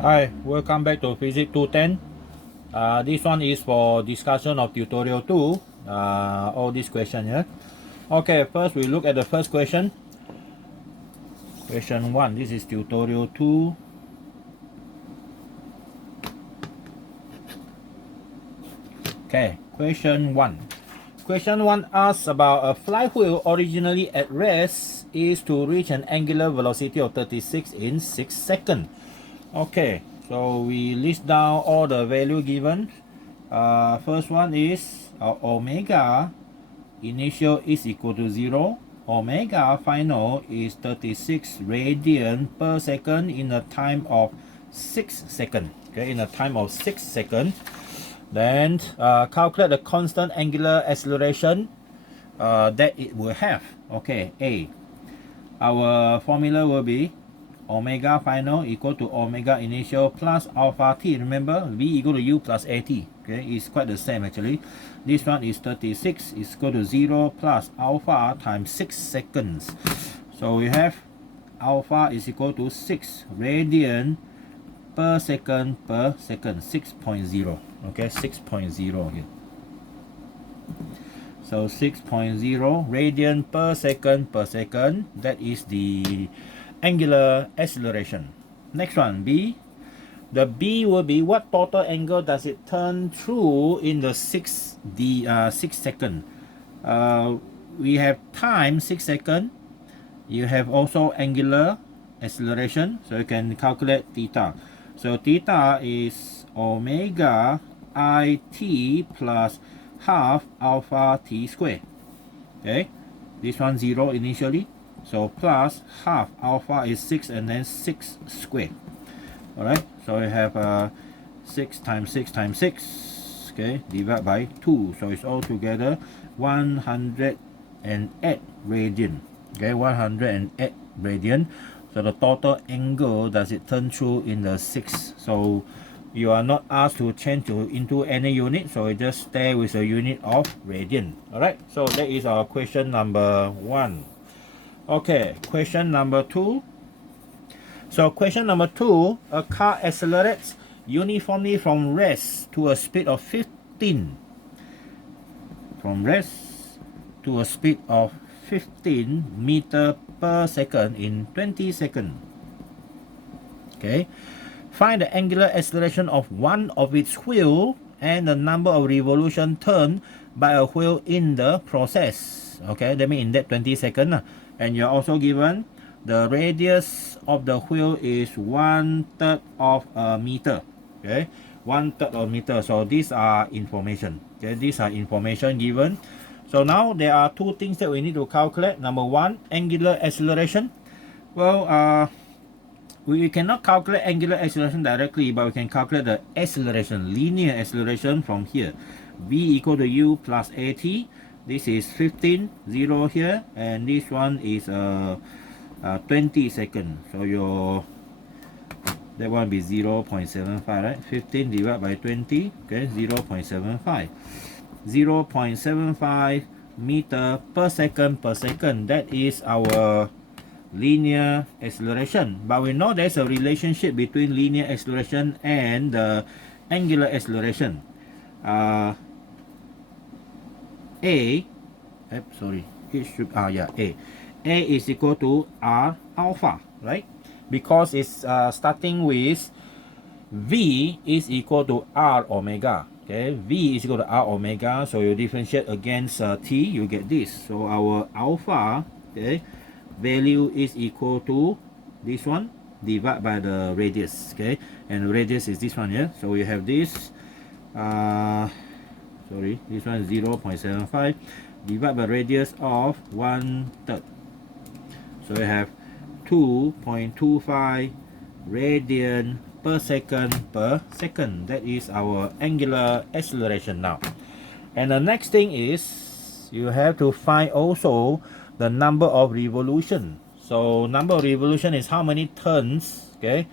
Hi, welcome back to Physics 210. This one is for discussion of tutorial 2. All these questions here. Okay, first we look at the first question. Question 1. This is tutorial 2. Okay, question 1. Question 1 asks about a flywheel originally at rest is to reach an angular velocity of 36 in 6 seconds. Okay, so we list down all the value given. First one is omega initial is equal to 0. Omega final is 36 radian per second in a time of 6 seconds. Okay, in a time of 6 seconds. Then calculate the constant angular acceleration that it will have. Okay, A. Our formula will be omega final equal to omega initial plus alpha t. Remember, v equal to u plus at. Okay, it's quite the same actually. This one is 36 is equal to 0 plus alpha times 6 seconds. So we have alpha is equal to 6 radian per second 6.0. Okay, 6.0 here. So 6.0 radian per second, that is the angular acceleration. Next one, B. The B will be what total angle does it turn through in the 6 second. We have time 6 second. You have also angular acceleration, so you can calculate theta. So theta is omega it plus half alpha t squared. Okay, this one 0 initially, so plus half alpha is 6 and then 6 squared. Alright, so we have 6 times 6 times 6, okay, divided by 2, so it's all together 108 radian. Okay, 108 radian. So the total angle does it turn through in the 6. So you are not asked to change into any unit, so you just stay with the unit of radian. Alright, so that is our question number 1. Okay, question number 2. So question number 2, a car accelerates uniformly from rest to a speed of 15. From rest to a speed of 15 meter per second in 20 seconds. Okay. Find the angular acceleration of one of its wheel and the number of revolution turned by a wheel in the process. Okay, that means in that 20 seconds. And you're also given the radius of the wheel is 1/3 of a meter. Okay, 1/3 of a meter. So these are information. Okay, these are information given. So now there are two things that we need to calculate. Number one, angular acceleration. Well, we cannot calculate angular acceleration directly, but we can calculate the acceleration, linear acceleration from here. V equal to u plus at. This is 15, 0 here, and this one is 20 seconds. So that one be 0.75, right? 15 divided by 20, okay, 0.75. 0.75 meter per second. That is our linear acceleration. But we know there's a relationship between linear acceleration and the angular acceleration. A is equal to r alpha, right? Because it's starting with v is equal to r omega. Okay, v is equal to r omega, so you differentiate against t, you get this. So our alpha, okay, value is equal to this one divided by the radius. Okay, and the radius is this one here. So we have this this one is 0.75 divided by radius of 1/3. So we have 2.25 radian per second. That is our angular acceleration now. And the next thing is you have to find also the number of revolution. So number of revolution is how many turns, okay,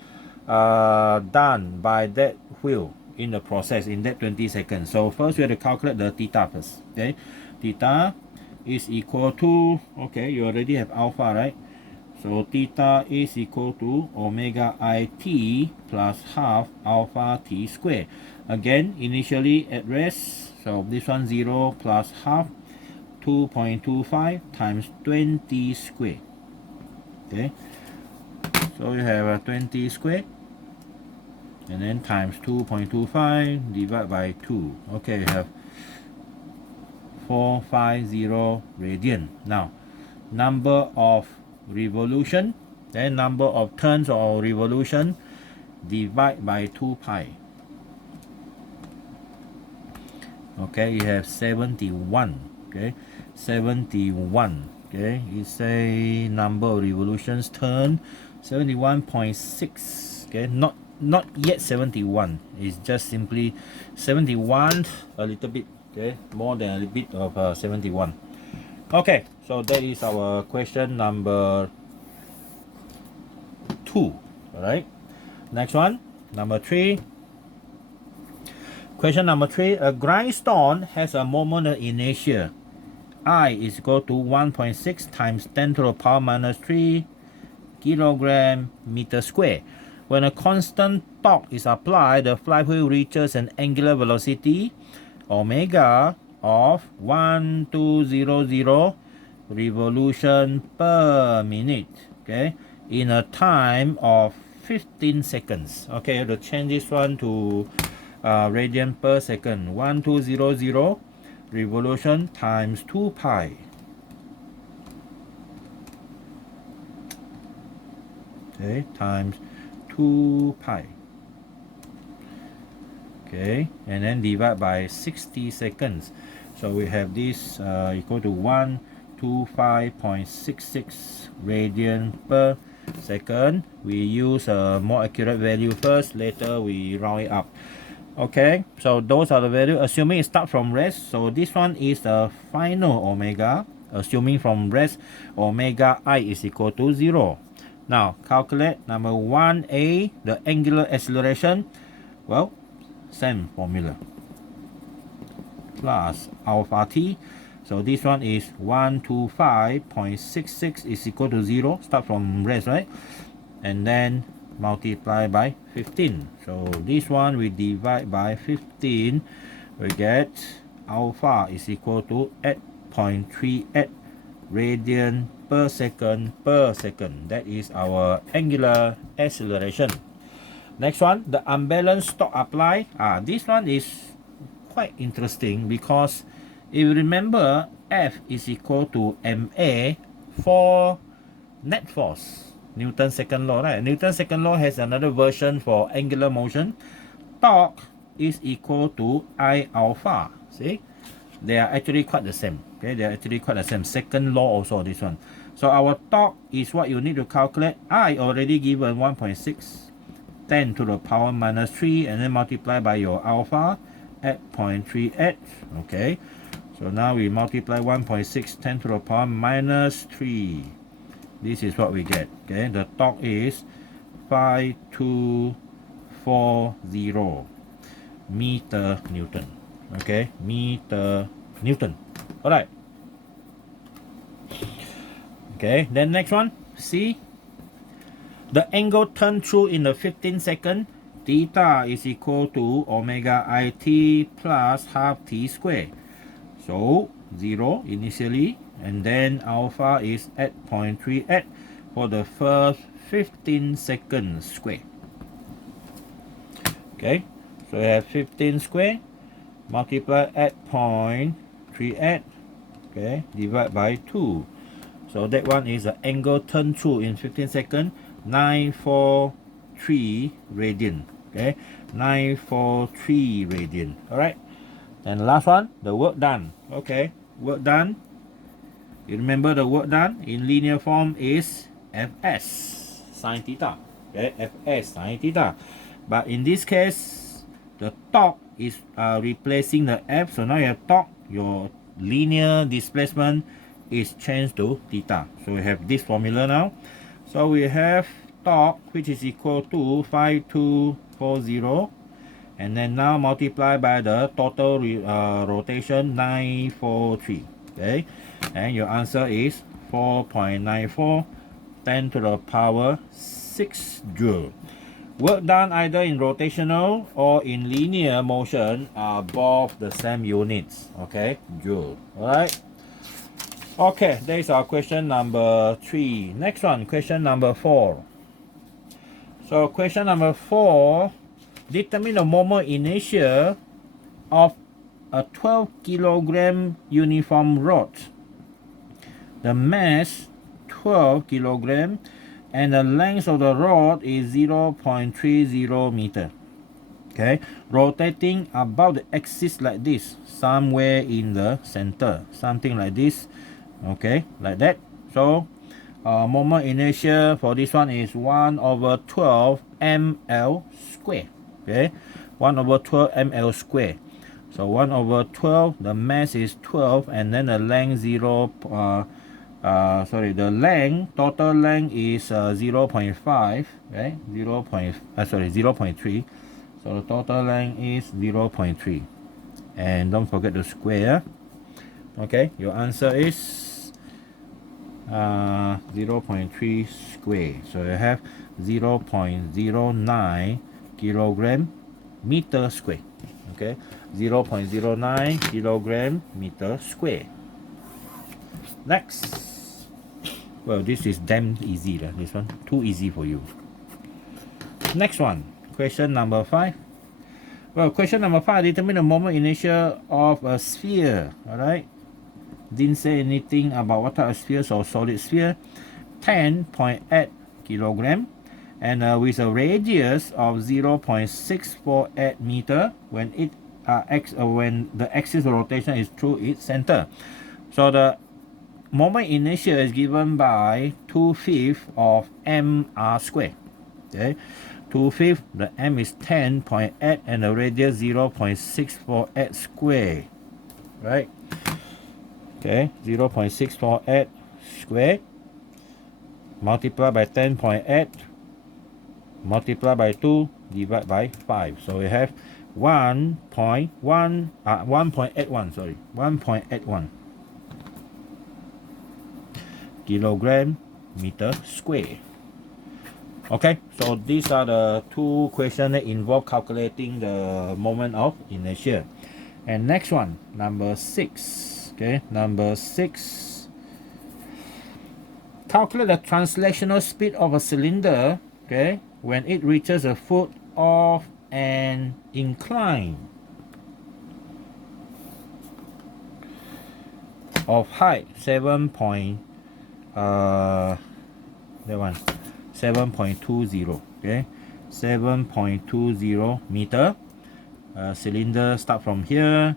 done by that wheel in the process in that 20 seconds. So first we have to calculate the theta first. Okay, theta is equal to, okay, you already have alpha, right? So theta is equal to omega I t plus half alpha t square. Again, initially at rest, so this one 0 plus half 2.25 times 20 square. Okay, so you have a 20 square and then times 2.25 divided by 2. Okay, you have 450 radian. Now, number of revolution, then number of turns or revolution, divide by 2 pi. Okay, you have 71. Okay, 71. Okay, it's a number of revolutions turn 71.6. Okay, not yet 71. It's just simply 71, a little bit. Okay, more than a little bit of 71. Okay, so that is our question number 2. All right, next one, number 3. Question number 3. A grindstone has a moment of inertia I is equal to 1.6 times 10 to the power minus 3 kilogram meter square. When a constant torque is applied, the flywheel reaches an angular velocity omega of 1200 revolution per minute, okay, in a time of 15 seconds. Okay, you have to change this one to radian per second. 1200 revolution times 2 pi. Okay, times 2 pi. Okay, and then divide by 60 seconds. So we have this equal to 125.66 radian per second. We use a more accurate value first, later we round it up. Okay, so those are the values, assuming it starts from rest. So this one is the final omega, assuming from rest omega I is equal to 0. Now calculate number 1a, the angular acceleration. Well, same formula, plus alpha t. So this one is 125.66 is equal to 0, start from rest, right? And then multiply by 15. So this one we divide by 15, we get alpha is equal to 8.38 radian per second per second. That is our angular acceleration. Next one, the unbalanced torque applied. This one is quite interesting because if you remember, F is equal to ma for net force. Newton's second law, right? Newton's second law has another version for angular motion. Torque is equal to I alpha. See, they are actually quite the same. Okay, they are actually quite the same. Second law also, this one. So our torque is what you need to calculate. I already given 1.6, 10 to the power minus 3, and then multiply by your alpha at 0.38. Okay, so now we multiply 1.6, 10 to the power minus 3. This is what we get. Okay, the torque is 5240 meter Newton. Okay, meter Newton. All right. Okay, then next one, C. The angle turned through in the 15 second, theta is equal to omega I t plus half t square. So 0 initially, and then alpha is at 0.38 for the first 15 seconds square. Okay, so we have 15 square multiply at 0.38, okay, divide by 2. So that one is the angle turned through in 15 seconds, 943 radian. Okay, 943 radian. All right, and last one, the work done. Okay, work done. You remember the work done in linear form is Fs sine theta. Okay, Fs sine theta. But in this case, the torque is replacing the F. So now you have torque, your linear displacement is changed to theta. So we have this formula now. So we have torque, which is equal to 5240, and then now multiply by the total rotation 943. Okay, and your answer is 4.94 10 to the power 6 joule. Work done either in rotational or in linear motion are both the same units, okay, joule. Alright. Okay, that is our question number 3. Next one, question number 4. So question number 4, determine the moment inertia of a 12 kilogram uniform rod. The mass 12 kilogram and the length of the rod is 0.30 meter. Okay, rotating about the axis like this, somewhere in the center, something like this. Okay, like that. So moment inertia for this one is 1 over 12 ml square. Okay, 1 over 12 ml square. So 1 over 12, the mass is 12, and then the length the length, total length is 0.5, right? 0.3. So the total length is 0.3. And don't forget the square. Okay, your answer is 0.3 square. So you have 0.09 kilogram meter square. Okay, 0.09 kilogram meter square. Next. Well, this is damn easy. This one, too easy for you. Next one, question number 5. Well, question number 5, determine the moment inertia of a sphere. Alright. Didn't say anything about what type of sphere, so solid sphere. 10.8 kilogram. And with a radius of 0.648 meter when when the axis of rotation is through its center. So the moment inertia is given by 2/5 of mr square. Okay, 2/5, the m is 10.8 and the radius 0.648 square. Right? Okay, 0.648 square multiply by 10.8 multiply by 2 divide by 5. So we have 1.81 kilogram meter square. Okay, so these are the two questions that involve calculating the moment of inertia. And next one, number 6. Okay, number 6. Calculate the translational speed of a cylinder, okay, when it reaches a foot of an incline of height 7.20, okay, 7.20 meter. Cylinder start from here,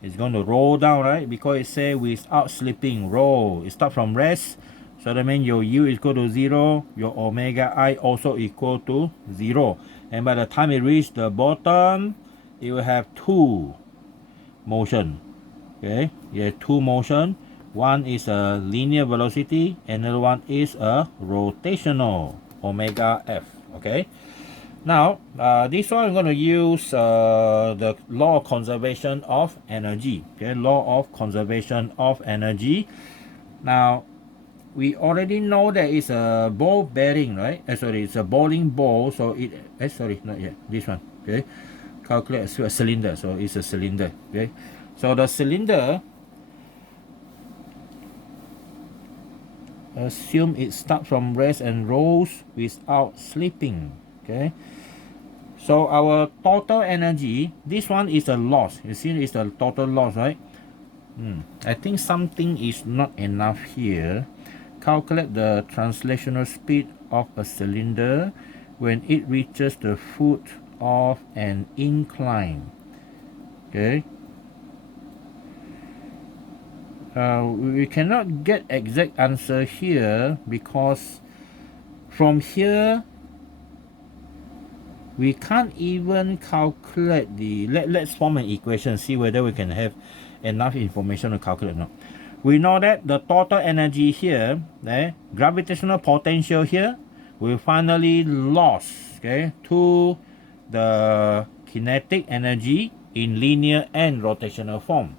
it's going to roll down, right? Because it says without slipping, roll. It start from rest, so that means your u is equal to 0, your omega I also equal to 0. And by the time it reaches the bottom, it will have 2 motion. Okay, you have 2 motion. One is a linear velocity, another one is a rotational, omega f. Okay, now this one I'm going to use the law of conservation of energy. Okay, law of conservation of energy. Now we already know that it's a ball bearing, right? Sorry, it's a bowling ball. So it sorry, not yet. This one. Okay, calculate a cylinder. So it's a cylinder. Okay, so the cylinder, assume it starts from rest and rolls without slipping. Okay, so our total energy, this one is a loss. You see, it's the total loss, right? I think something is not enough here. Calculate the translational speed of a cylinder when it reaches the foot of an incline. Okay, we cannot get exact answer here because from here we can't even calculate the let's form an equation, see whether we can have enough information to calculate or not. We know that the total energy here, gravitational potential here, will finally lost, okay, to the kinetic energy in linear and rotational form.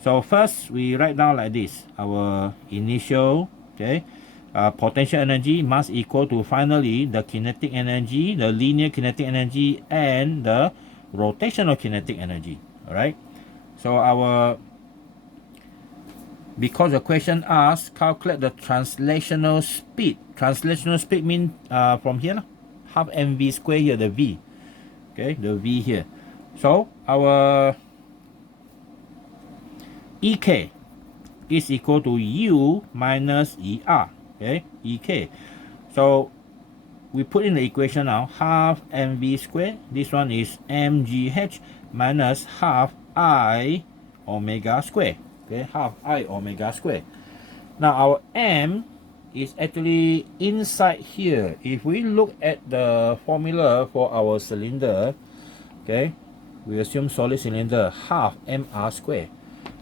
So first we write down like this, our initial, okay, potential energy must equal to finally the kinetic energy, the linear kinetic energy, and the rotational kinetic energy. Alright, so because the question asks calculate the translational speed. Translational speed means from here half mv square here, the v, okay, the v here. So our ek is equal to u minus er, okay, ek. So we put in the equation now, half mv square, this one is mgh minus half I omega square, okay, half I omega square. Now our m is actually inside here. If we look at the formula for our cylinder, okay, we assume solid cylinder, half mr square.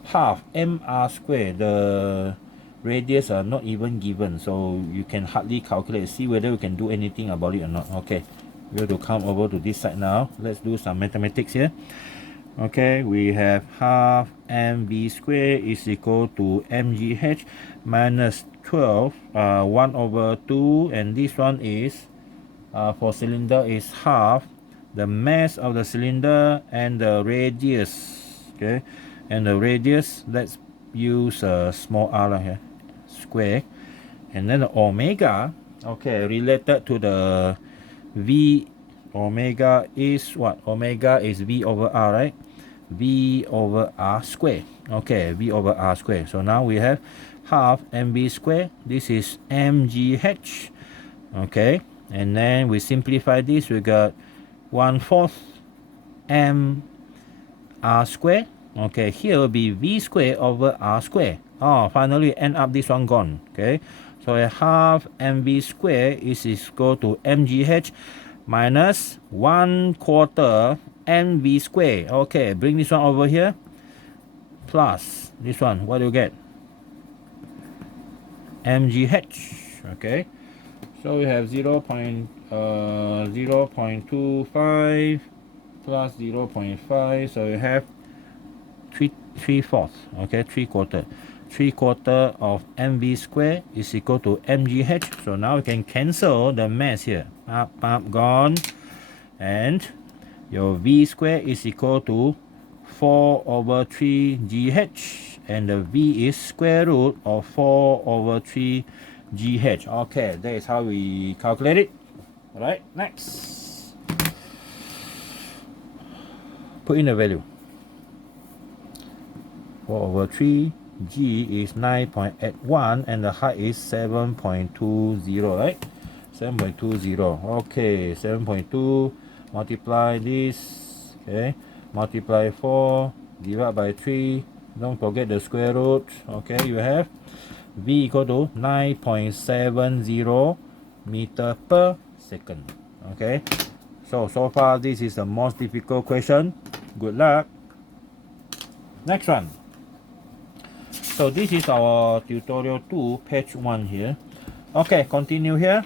Half mr square, the radius are not even given, so you can hardly calculate, see whether we can do anything about it or not. Okay, we have to come over to this side now. Let's do some mathematics here. Okay, we have half mv square is equal to mgh minus 12, 1 over 2, and this one is for cylinder is half the mass of the cylinder and the radius, okay, and the radius, let's use a small r here, square, and then the omega, okay, related to the v, omega is what? Omega is v over r, right? V over r square, okay, v over r square. So now we have half mv square, this is mgh, okay, and then we simplify this, we got 1/4 m r square, okay, here will be v square over r square. Oh, finally end up this one gone, okay, so a half mv square is equal to mgh minus 1/4 mv square. Okay, bring this one over here, plus this one, what do you get? mgh, okay, so we have 0.25 plus 0.5, so you have 3/4, okay, 3/4 of mv square is equal to mgh. So now we can cancel the mass here, up, gone, and your v square is equal to 4/3 gh, and the v is square root of 4/3 gh. Okay, that is how we calculate it. Alright, next, put in the value. 4/3, g is 9.81, and the height is 7.20, right? 7.20. Okay, 7.2, multiply this, okay, multiply 4, divide by 3, don't forget the square root. Okay, you have v equal to 9.70 meter per second. Okay, so far this is the most difficult question. Good luck. Next one. So this is our tutorial 2, page 1 here. Okay, continue here.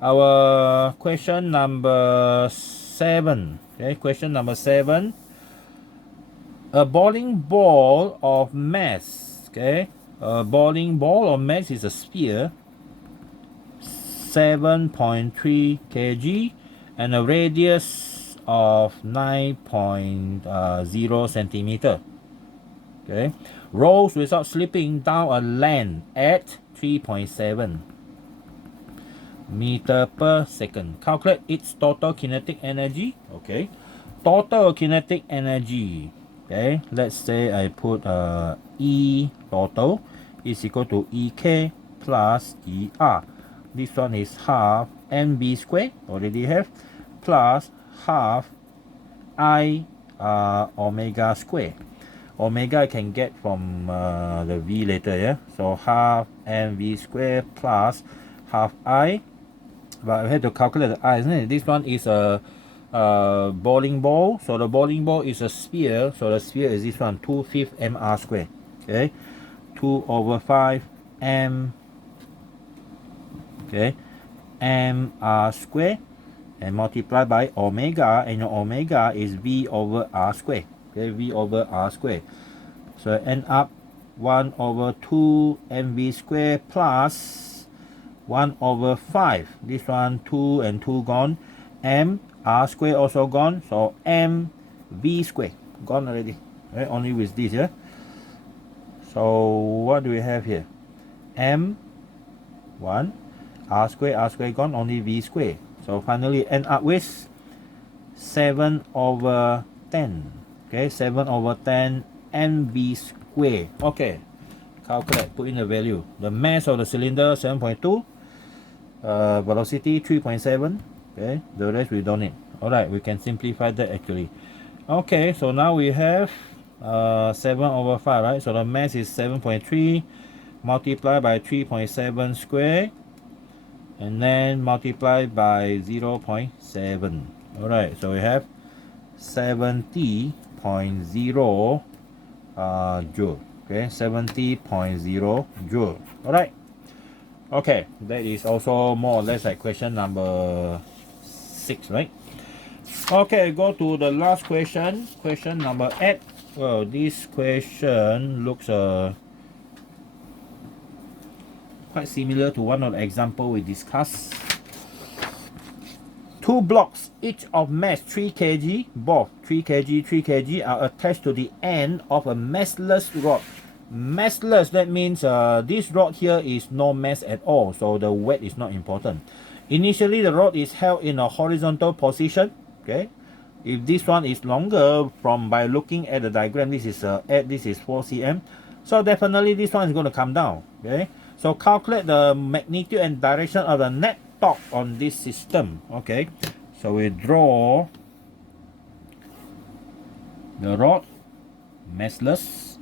Our question number 7. Okay, question number 7. A bowling ball of mass. Okay, a bowling ball of mass is a sphere, 7.3 kg, and a radius of 9.0 centimeter. Okay, rolls without slipping down a lane at 3.7 meter per second. Calculate its total kinetic energy. Okay, total kinetic energy. Okay, let's say I put E total is equal to EK plus ER. This one is half mv square, already have, plus half I omega square. Omega I can get from the v later, yeah. So half mv square plus half I, but I have to calculate the I, isn't it? This one is a bowling ball, so the bowling ball is a sphere, so the sphere is this one, 2/5 mr square. Okay, 2/5 m, okay, mr square, and multiply by omega, and your omega is v over r square. Okay, v over r square. So end up 1/2 mv square plus 1 over 5. This one 2 and 2 gone. M R square also gone. So M V square gone already. Right? Only with this here. So what do we have here? M 1 R square gone. Only V square. So finally end up with 7 over 10. Okay, 7 over 10 mv square. Okay, calculate, put in the value. The mass of the cylinder 7.2, velocity 3.7. Okay, the rest we don't need. Alright, we can simplify that actually. Okay, so now we have 7 over 5, right? So the mass is 7.3 multiplied by 3.7 square, and then multiplied by 0.7. Alright, so we have 70.0 joule. Okay, 70.0 joule. Alright. Okay, that is also more or less like question number 6, right? Okay, go to the last question. Question number 8. Well, this question looks quite similar to one of the example we discussed. 2 blocks, each of mass 3 kg, both 3 kg, 3 kg are attached to the end of a massless rod. Massless, that means this rod here is no mass at all, so the weight is not important. Initially, the rod is held in a horizontal position. Okay, if this one is longer, from by looking at the diagram, this is 4 cm, so definitely this one is going to come down. Okay, so calculate the magnitude and direction of the net torque on this system. Okay, so we draw the rod, massless,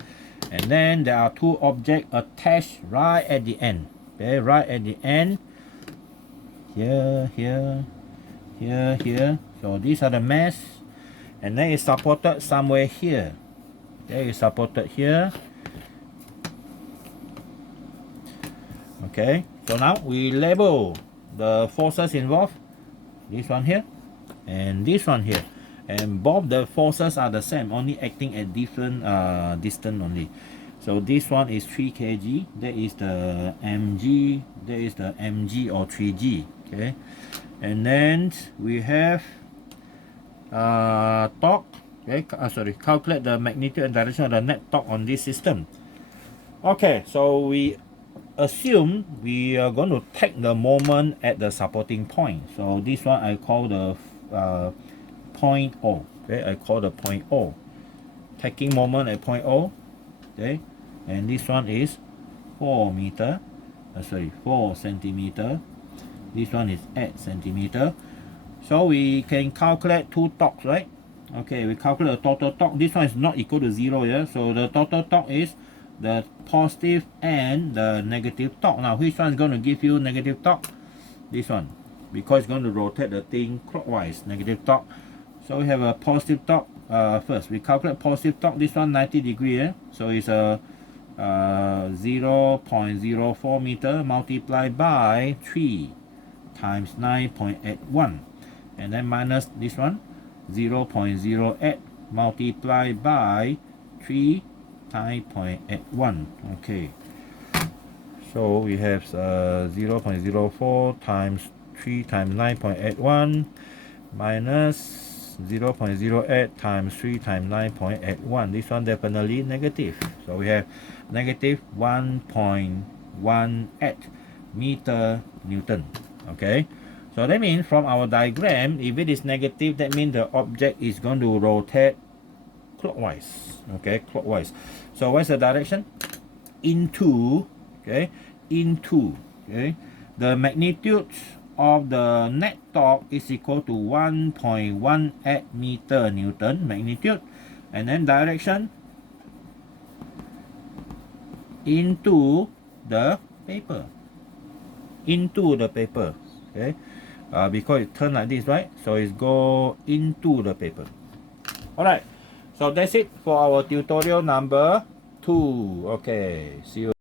and then there are 2 objects attached right at the end. Okay, right at the end, here, here, here, here. So these are the mass, and then it's supported somewhere here. Okay, it's supported here. Okay, so now we label the forces involved, this one here and this one here, and both the forces are the same, only acting at different distance only. So this one is 3 kg, that is the mg, that is the mg or 3g. Okay, and then we have torque. Okay, calculate the magnitude and direction of the net torque on this system. Okay, so we assume we are going to take the moment at the supporting point. So this one I call the point O. Okay, I call the point O. Taking moment at point O. Okay, and this one is 4 centimeter. This one is 8 centimeter. So we can calculate 2 torques, right? Okay, we calculate the total torque. This one is not equal to 0, yeah. So the total torque is the positive and the negative torque. Now, which one is going to give you negative torque? This one, because it's going to rotate the thing clockwise. Negative torque. So we have a positive torque. First, we calculate positive torque. This one 90 degree. Yeah? So it's a 0.04 meter multiplied by 3 times 9.81, and then minus this one 0.08 multiplied by 3 9.81. Okay, so we have 0.04 times 3 times 9.81 minus 0.08 times 3 times 9.81. This one definitely negative. So we have negative 1.18 meter Newton. Okay, so that means from our diagram, if it is negative, that means the object is going to rotate clockwise. Okay, clockwise. So what's the direction? Into. Okay, into. Okay, the magnitude of the net torque is equal to 1.18 meter Newton magnitude, and then direction into the paper. Into the paper. Okay, because it turn like this, right? So it's go into the paper. All right. So that's it for our tutorial number 2. Okay, see you.